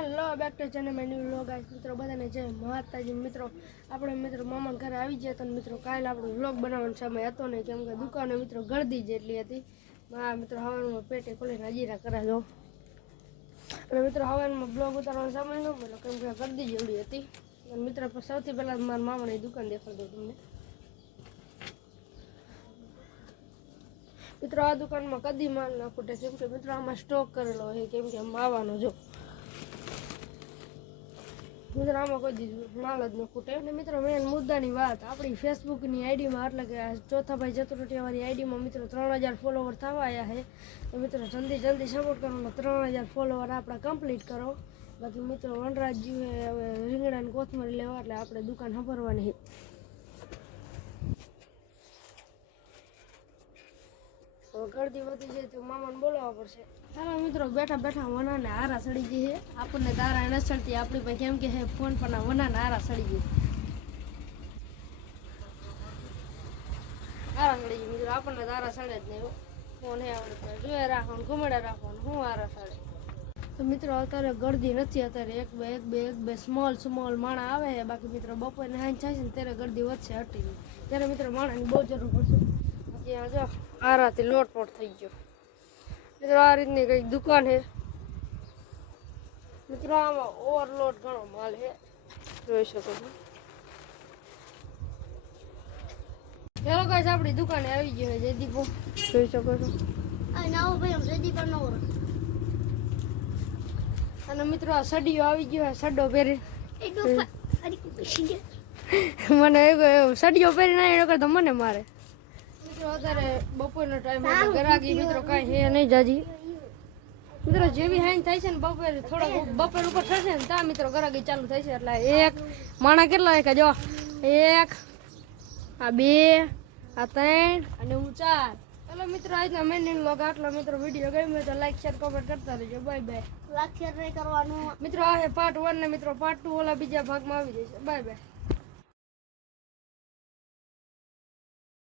hello back to channel મેં new vlog guys મિત્રો બધાને જય માતાજી મિત્રો આપણે મિત્રો મામા ઘરે આવી ગયા તો મિત્રો કાલે આપણો વ્લોગ બનાવવાનો સમય હતો નહીં કેમ કે દુકાને મિત્રો ગળદી જેટલી હતી મારા મિત્રો હવારમાં પેટે ખોલીને હજીરા કરાજો અને મિત્રો હવારમાં બ્લોગ ઉતારવાનો સમય ન મળ્યો કેમ કે ગળદી જેવડી હતી અને મિત્રો સૌથી પહેલાં મારા મામાની દુકાન દેખાડતો તમને મિત્રો આ દુકાનમાં કદી માલ ના ખૂટે કેમ કે મિત્રો આમાં સ્ટોક કરેલો હોય કેમ કે માવાનો જો મિત્રો આમાં કોઈ માલ જ ન ખૂટે અને મિત્રો મેન મુદ્દાની વાત આપણી ફેસબુકની આઈડીમાં એટલે કે ચોથા ભાઈ ચતુરટિયાવાળી આઈડીમાં મિત્રો 3000 ફોલોવર થવા આવ્યા છે તો મિત્રો જલ્દી સપોર્ટ કરવાનો 3000 ફોલોવર આપણા કમ્પ્લીટ કરો બાકી મિત્રો વનરાજજી હવે રીંગણા ને કોથમરી લેવા એટલે આપણે દુકાન સંભાળવાની છે ગળદી વધી જાય તો મામાને બોલાવવા પડશે ચાલો મિત્રો બેઠા વનાને હારા સડી ગઈ છે આપણને તારા ન સડતી આપણી પાસે કેમ કે હે ફોન પર ના વનાને હારા સડી ગઈ હારા સડી ગઈ મિત્રો આપણને તારા સડે જ નહીં ફોન હે આપણે જોયા રાખવાનું ઘુમેડા રાખવાનું હું હારા સડે તો મિત્રો અત્યારે ગળદી નથી અત્યારે એક બે સ્મોલ માણા આવે છે બાકી મિત્રો બપોરને હાઈ થાય છે ને ત્યારે ગળદી વધશે હટી ત્યારે મિત્રો માણાની બહુ જરૂર પડશે ત્યાં જો આરાથી લોટપોટ થઈ ગયો મિત્રો આ રીતની કઈક દુકાન છે મિત્રો આમાં ઓવરલોડ ઘણો માલ છે જોઈ શકો છો ચાલો ગાઈસ આપણી દુકાને આવી ગયો છે જયદીપો જોઈ શકો છો આ નવો ભાઈ જયદીપો નવો અને મિત્રો આ સડીયો આવી ગયો છે સડો પહેરી મને એવું સડીયો પહેરી ના એનો કરતા મને મારે અત્યારે બપોરનો ટાઈમ એટલે ગરાગી મિત્રો કાંઈ છે નહીં જાજી મિત્રો જેવી હાઈન થાય છે ને બપોર થોડોક બપોર ઉપર થશે ને ત્યાં મિત્રો ગરાગી ચાલુ થાય છે એટલે એક માણા કેટલા એક જો એક આ બે આ ત્રણ અને હું 4 ચાલો મિત્રો આજના મેન વ્લોગ આટલો મિત્રો વિડીયો ગમ્યો તો લાઈક શેર કમેન્ટ કરતા રહેજો બાય બાય લાઈક શેર નહીં કરવાનું મિત્રો આ પાર્ટ 1 ને મિત્રો પાર્ટ 2 ઓલા બીજા ભાગમાં આવી જશે બાય બાય